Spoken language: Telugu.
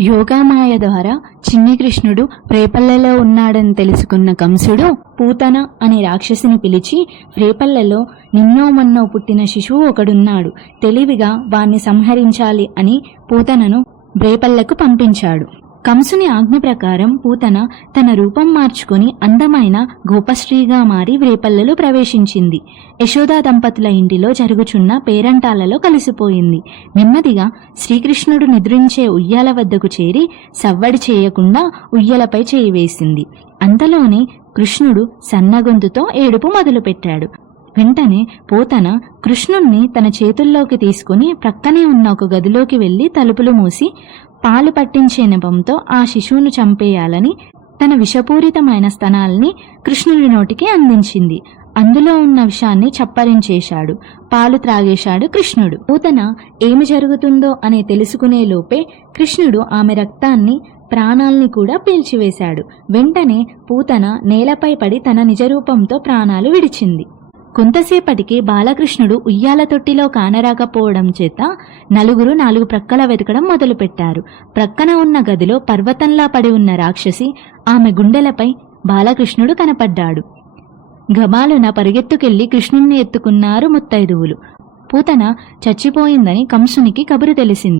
యోగామాయ ద్వారా చిన్ని కృష్ణుడు రేపల్లెలో ఉన్నాడని తెలుసుకున్న కంసుడు పూతన అనే రాక్షసిని పిలిచి రేపల్లెలో నిన్నో మొన్నో పుట్టిన శిశువు ఒకడున్నాడు. తెలివిగా వాణ్ణి సంహరించాలి అని పూతనను రేపల్లెకు పంపించాడు. కంసుని ఆజ్ఞ ప్రకారం పూతన తన రూపం మార్చుకుని అందమైన గోపశ్రీగా మారి వ్రేపల్లెలో ప్రవేశించింది. యశోదా దంపతుల ఇంటిలో జరుగుచున్న పేరంటాలలో కలిసిపోయింది. నెమ్మదిగా శ్రీకృష్ణుడు నిద్రించే ఉయ్యాల వద్దకు చేరి సవ్వడి చేయకుండా ఉయ్యలపై చేయి వేసింది. అంతలోనే కృష్ణుడు సన్నగొంతుతో ఏడుపు మొదలుపెట్టాడు. వెంటనే పోతన కృష్ణుణ్ణి తన చేతుల్లోకి తీసుకుని ప్రక్కనే ఉన్న ఒక గదిలోకి వెళ్ళి తలుపులు మూసి పాలు పట్టించే నెపంతో ఆ శిశువును చంపేయాలని తన విషపూరితమైన స్తనాల్ని కృష్ణుడి నోటికి అందించింది. అందులో ఉన్న విషాన్ని చప్పరించేశాడు. పాలు త్రాగేశాడు కృష్ణుడు. పూతన ఏమి జరుగుతుందో అనే తెలుసుకునే లోపే కృష్ణుడు ఆమె రక్తాన్ని ప్రాణాల్ని కూడా పీల్చివేశాడు. వెంటనే పూతన నేలపై పడి తన నిజరూపంతో ప్రాణాలు విడిచింది. కొంతసేపటికి బాలకృష్ణుడు ఉయ్యాల తొట్టిలో కానరాకపోవడం చేత నలుగురు నాలుగు ప్రక్కల వెతకడం మొదలుపెట్టారు. ప్రక్కన ఉన్న గదిలో పర్వతంలా పడి ఉన్న రాక్షసి ఆమె గుండెలపై బాలకృష్ణుడు కనపడ్డాడు. గబాలున పరిగెత్తుకెళ్ళి కృష్ణుణ్ణి ఎత్తుకున్నారు ముత్తైదువులు. పూతన చచ్చిపోయిందని కంసునికి కబురు తెలిసింది.